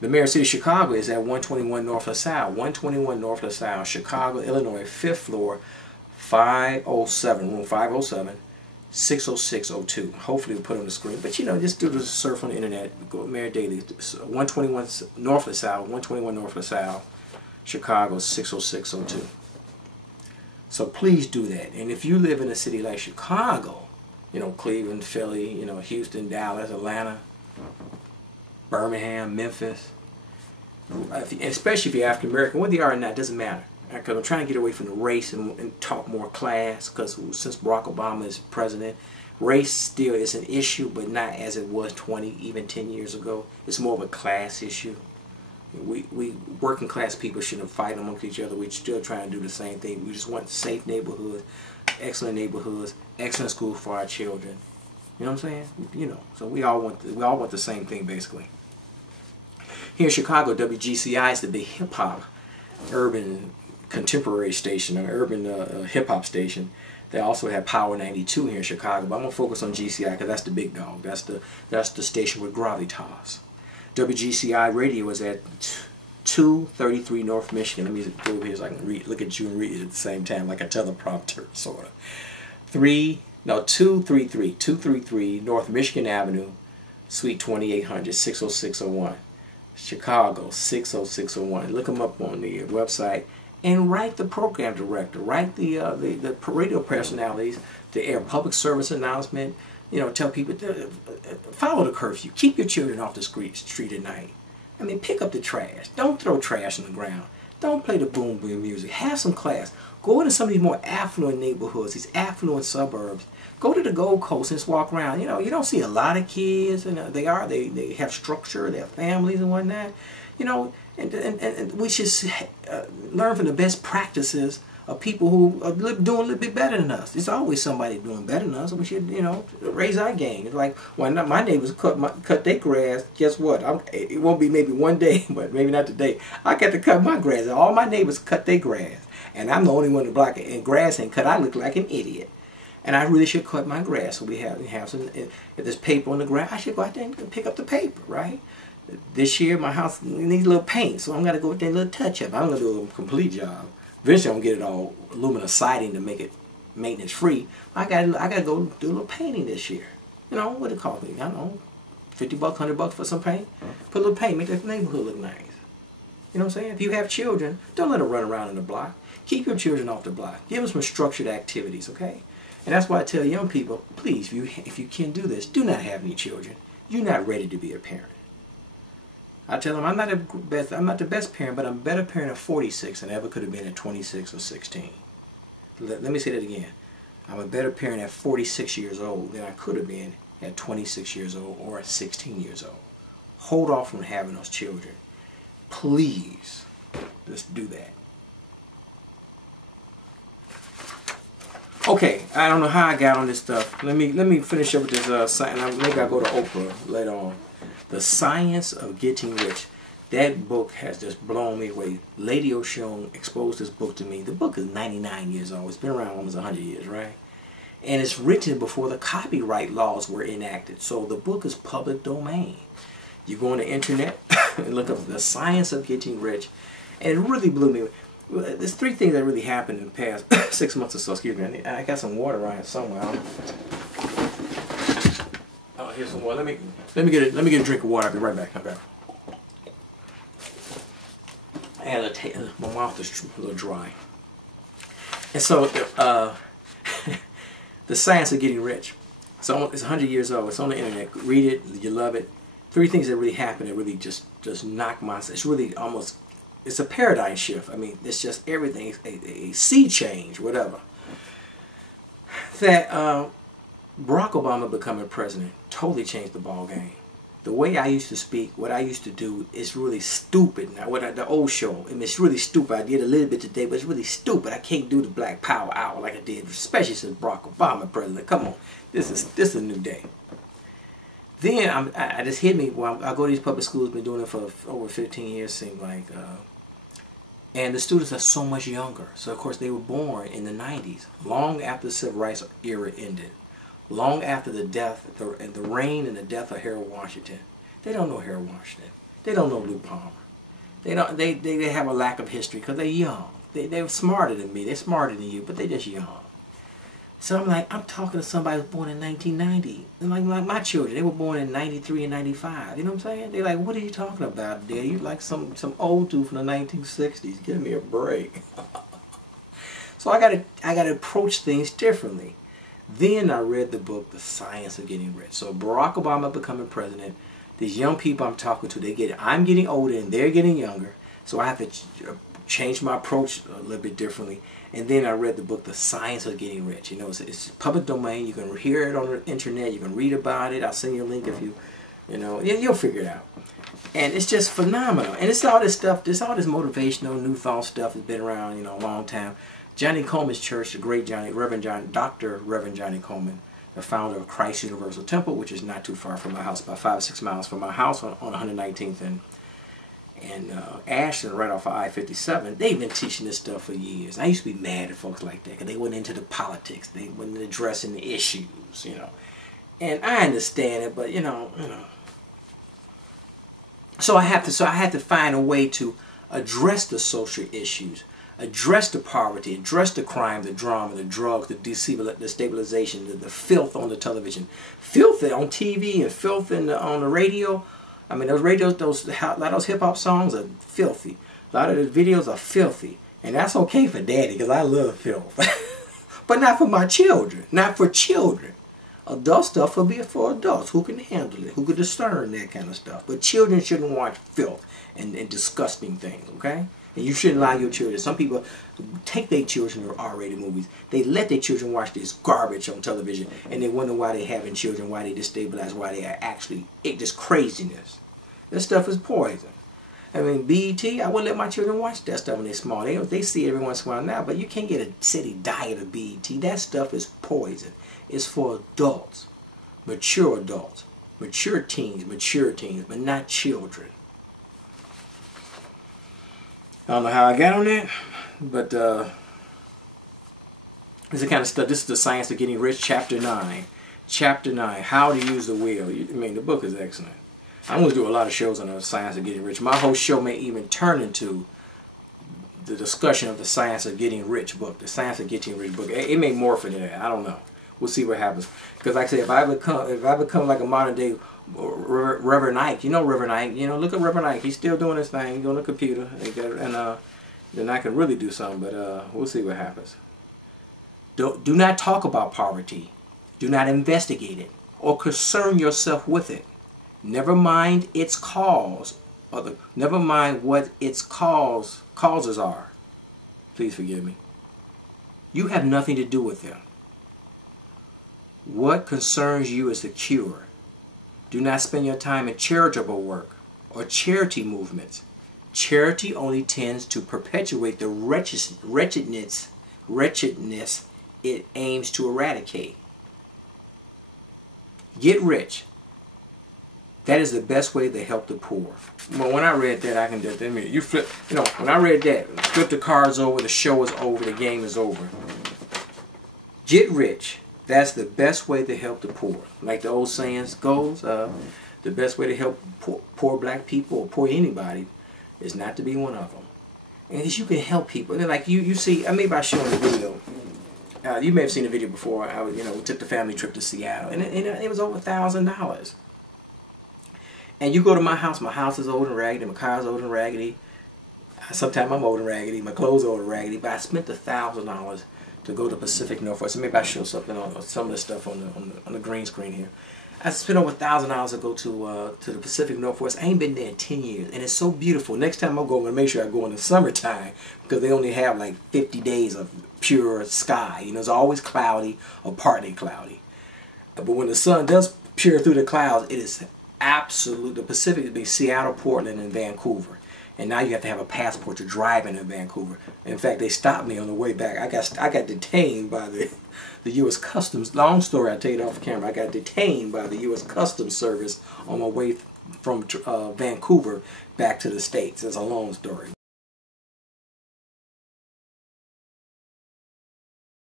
The mayor of the city of Chicago is at 121 North LaSalle. 121 North LaSalle, Chicago, Illinois, 5th floor, 507, room 507, 60602. Hopefully we'll put it on the screen. But you know, just do the surf on the internet. Go to Mayor Daley, 121 North LaSalle, 121 North LaSalle, Chicago, 60602. So please do that. And if you live in a city like Chicago, you know, Cleveland, Philly, you know, Houston, Dallas, Atlanta, Birmingham, Memphis, especially if you're African American, whether you are or not, doesn't matter. Because I'm trying to get away from the race and talk more class, because since Barack Obama is president, race still is an issue, but not as it was 20, even 10 years ago. It's more of a class issue. We working class people shouldn't fight amongst each other. We're still trying to do the same thing. We just want safe neighborhoods, excellent schools for our children. You know what I'm saying? You know, so we all want the same thing basically. Here in Chicago, WGCI is the big hip hop, urban contemporary station, or urban hip hop station. They also have Power 92 here in Chicago, but I'm gonna focus on GCI because that's the big dog. That's the station with gravitas. WGCI radio is at 233 North Michigan. Let me go over here so I can look at you and read it at the same time, like a teleprompter, sort of. 233 North Michigan Avenue, Suite 2800, 60601. Chicago, 60601. Look them up on the website and write the program director, write the radio personalities, the air public service announcement. You know, tell people to follow the curfew. Keep your children off the street at night. I mean, pick up the trash. Don't throw trash on the ground. Don't play the boom boom music. Have some class. Go into some of these more affluent neighborhoods, these affluent suburbs. Go to the Gold Coast and just walk around. You know, you don't see a lot of kids, and they have structure, they have families and whatnot. You know, and we should learn from the best practices of people who are doing a little bit better than us. There's always somebody doing better than us, and we should, you know, raise our game. It's like when my neighbors cut their grass. Guess what? It won't be maybe one day, but maybe not today. I got to cut my grass. All my neighbors cut their grass, and I'm the only one to block it. And grass ain't cut. I look like an idiot, and I really should cut my grass. So we have some. If there's paper on the ground, I should go out there and pick up the paper, right? This year my house needs a little paint, so I'm gonna go with that little touch up. I'm gonna do a complete job. Eventually, I'm gonna get it all aluminum siding to make it maintenance free. I gotta go do a little painting this year. You know what it cost me? I don't know, $50, $100 for some paint. Put a little paint, make that neighborhood look nice. You know what I'm saying? If you have children, don't let them run around in the block. Keep your children off the block. Give them some structured activities, okay? And that's why I tell young people, please, if you can do this, do not have any children. You're not ready to be a parent. I tell them I'm not the best parent, but I'm a better parent at 46 than I ever could have been at 26 or 16. Let me say that again. I'm a better parent at 46 years old than I could have been at 26 years old or at 16 years old. Hold off from having those children. Please, let's do that. Okay, I don't know how I got on this stuff. Let me finish up with this. Maybe I'll go to Oprah later on. The Science of Getting Rich. That book has just blown me away. Lady O'Shawn exposed this book to me. The book is 99 years old. It's been around almost 100 years, right? And it's written before the copyright laws were enacted. So the book is public domain. You go on the internet and look up The Science of Getting Rich. And it really blew me away. There's three things that really happened in the past 6 months or so. Excuse me. I got some water around here somewhere. Oh, here's some water. Let me get a drink of water. I'll be right back. Okay. I had my mouth is a little dry. And so The Science of Getting Rich. So it's 100 years old. It's on the internet. Read it. You love it. Three things that really happened that really just knocked my. It's really almost. It's a paradigm shift. I mean, it's just everything. A sea change, whatever. That Barack Obama becoming president totally changed the ball game. The way I used to speak, what I used to do is really stupid. Now, the old show, I mean, it's really stupid. I did a little bit today, but it's really stupid. I can't do the Black Power hour like I did, especially since Barack Obama president. Come on, this is a new day. Then I just hit me. Well, I go to these public schools. Been doing it for over 15 years. Seems like, and the students are so much younger. So of course they were born in the 90s, long after the Civil Rights era ended. Long after the death, the reign and the death of Harold Washington. They don't know Harold Washington. They don't know Luke Palmer. They don't. They have a lack of history because they're young. They're smarter than me. They're smarter than you, but they're just young. So I'm like, I'm talking to somebody who was born in 1990. And like my children, they were born in 93 and 95. You know what I'm saying? They're like, what are you talking about, Dad? You like some old dude from the 1960s. Give me a break. So I gotta approach things differently. Then I read the book, The Science of Getting Rich. So Barack Obama becoming president. These young people I'm talking to, I'm getting older and they're getting younger. So I have to change my approach a little bit differently. And then I read the book, The Science of Getting Rich. You know, it's public domain. You can hear it on the internet. You can read about it. I'll send you a link if you'll figure it out. And it's just phenomenal. And it's all this stuff, all this motivational, new thought stuff that's been around, a long time. Johnny Coleman's church, the great Dr. Reverend Johnny Coleman, the founder of Christ Universal Temple, which is not too far from my house, about 5 or 6 miles from my house on 119th and Ashland, right off of I-57. They've been teaching this stuff for years. I used to be mad at folks like that because they went into the politics. They weren't addressing the issues, And I understand it, but So I had to find a way to address the social issues, address the poverty, address the crime, the drama, the drugs, the destabilization, the filth on the television, filth on TV and filth on the radio. I mean, those radios, a lot of those hip hop songs are filthy. A lot of the videos are filthy, and that's okay for Daddy because I love filth, but not for my children, not for children. Adult stuff will be for adults who can handle it, who can discern that kind of stuff. But children shouldn't watch filth and disgusting things, okay? And you shouldn't allow your children. Some people take their children to R-rated movies. They let their children watch this garbage on television, and they wonder why they're having children, why they destabilize, why they are actually just craziness. This stuff is poison. I mean, BET, I wouldn't let my children watch that stuff when they're small. They see it every once in a while now, but you can't get a city diet of BET. That stuff is poison. It's for adults, mature teens, but not children. I don't know how I got on that, but this is the kind of stuff. This is The Science of Getting Rich, Chapter 9. Chapter 9, How to Use the Wheel. The book is excellent. I'm going to do a lot of shows on The Science of Getting Rich. My whole show may even turn into the discussion of The Science of Getting Rich book, The Science of Getting Rich book. It may morph into that. I don't know. We'll see what happens. Because like I said, if I become like a modern day Reverend Ike, Reverend Ike, look at Reverend Ike. He's still doing his thing. He's on the computer, and then I can really do something. But we'll see what happens. Do not talk about poverty. Do not investigate it or concern yourself with it. Never mind its cause, never mind what its causes are. Please forgive me. You have nothing to do with them. What concerns you is the cure. Do not spend your time in charitable work or charity movements. Charity only tends to perpetuate the wretchedness it aims to eradicate. Get rich. That is the best way to help the poor. Well, when I read that, I can just admit, you flip, when I read that, flip the cards over, the show is over, the game is over. Get rich. That's the best way to help the poor. Like the old saying goes, the best way to help poor black people or poor anybody is not to be one of them. And you can help people. And like you see, maybe I showed the video. You may have seen the video before. We took the family trip to Seattle, and it was over $1,000. And you go to my house is old and raggedy, my car's old and raggedy. Sometimes I'm old and raggedy, my clothes are old and raggedy, but I spent $1,000 to go to Pacific Northwest. So maybe I show something on some of the stuff on the green screen here. I spent over $1,000 to go to the Pacific Northwest. I ain't been there in 10 years, and it's so beautiful. Next time I go, I'm gonna make sure I go in the summertime because they only have like 50 days of pure sky. It's always cloudy or partly cloudy. But when the sun does peer through the clouds, it is absolute. The Pacific would be Seattle, Portland, and Vancouver. And now you have to have a passport to drive into Vancouver. In fact, they stopped me on the way back. I got detained by the U.S. Customs. Long story, I'll tell you off camera. I got detained by the U.S. Customs Service on my way from Vancouver back to the States. It's a long story.